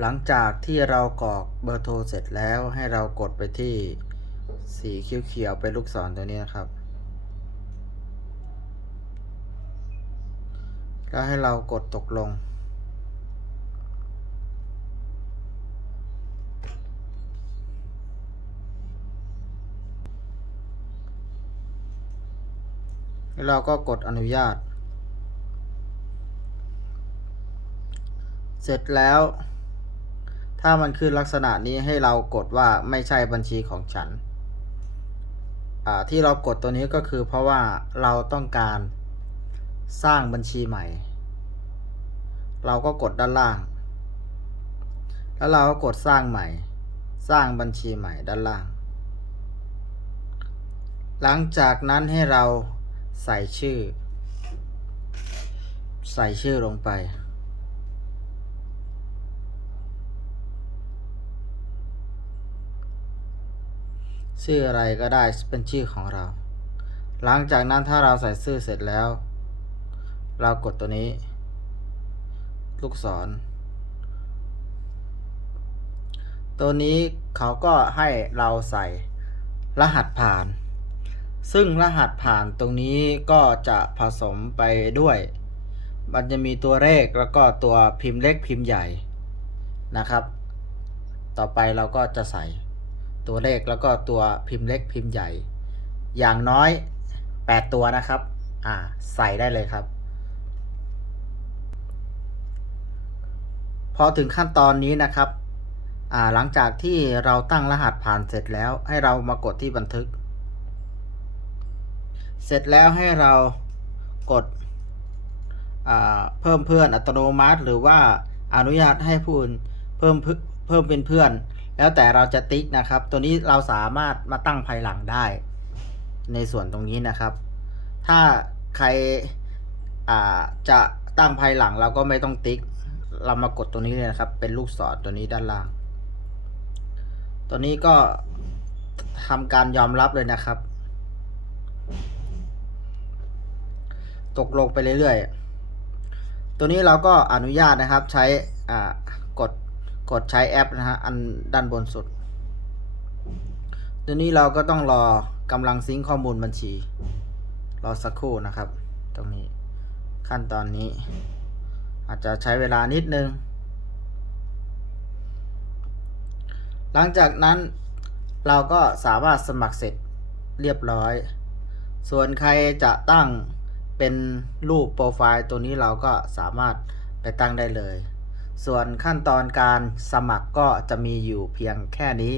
หลังจากที่เรากรอกเบอร์โทรเสร็จแล้วให้เรากดไปที่สีเขียวๆเป็นลูกศรตัวนี้นะครับ แล้วให้เรากดตกลง แล้วเราก็กดอนุญาต เสร็จแล้ว ถ้ามันขึ้นลักษณะนี้ให้เรากดว่าไม่ใช่บัญชีของฉัน ที่เรากดตัวนี้ก็คือเพราะว่าเราต้องการสร้างบัญชีใหม่ เราก็กดด้านล่าง แล้วเราก็กดสร้างใหม่ สร้างบัญชีใหม่ด้านล่าง หลังจากนั้นให้เราใส่ชื่อ ใส่ชื่อลงไป ชื่ออะไรก็ได้เป็นชื่อของเรา หลังจากนั้นถ้าเราใส่ชื่อเสร็จแล้ว เรากดตัวนี้ ลูกศร ตัวนี้เขาก็ให้เราใส่รหัสผ่าน ซึ่งรหัสผ่านตรงนี้ก็จะผสมไปด้วย มันจะมีตัวเลขแล้วก็ตัวพิมพ์เล็กพิมพ์ใหญ่นะครับ ต่อไปเราก็จะใส่ ตัวเลขแล้วก็ตัวพิมพ์เล็กพิมพ์ใหญ่ อย่างน้อย 8 ตัวนะครับ อ่า ใส่ได้เลยครับ พอถึงขั้นตอนนี้นะครับ อ่า หลังจากที่เราตั้งรหัสผ่านเสร็จแล้ว ให้เรามากดที่บันทึก เสร็จแล้วให้เรากดเพิ่มเพื่อนอัตโนมัติ หรือว่าอนุญาตให้ผู้อื่นเพิ่มเพิ่มเป็นเพื่อน แล้วแต่เราจะติ๊กนะครับ ตัวนี้เราสามารถมาตั้งภายหลังได้ ในส่วนตรงนี้นะครับ ถ้าใครจะตั้งภายหลังเราก็ไม่ต้องติ๊ก เรามากดตัวนี้เลยนะครับ เป็นลูกศรตัวนี้ด้านล่าง ตัวนี้ก็ทำการยอมรับเลยนะครับ ตกลงไปเรื่อยๆ ตัวนี้เราก็อนุญาตนะครับใช้กด กดใช้แอปนะฮะอันด้านบนสุด ตัวนี้เราก็ต้องรอกำลังซิงข้อมูลบัญชี รอสักครู่นะครับ ตรงนี้ขั้นตอนนี้ อาจจะใช้เวลานิดนึง หลังจากนั้นเราก็สามารถสมัครเสร็จเรียบร้อย ส่วนใครจะตั้งเป็นรูปโปรไฟล์ตัวนี้เราก็สามารถไปตั้งได้เลย ส่วนขั้นตอนการสมัครก็จะมีอยู่เพียงแค่นี้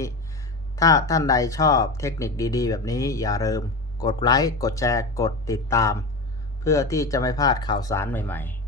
ถ้าท่านใดชอบเทคนิคดีๆ แบบนี้อย่าลืมกดไลค์ กดแชร์ กดติดตาม เพื่อที่จะไม่พลาดข่าวสารใหม่ ๆ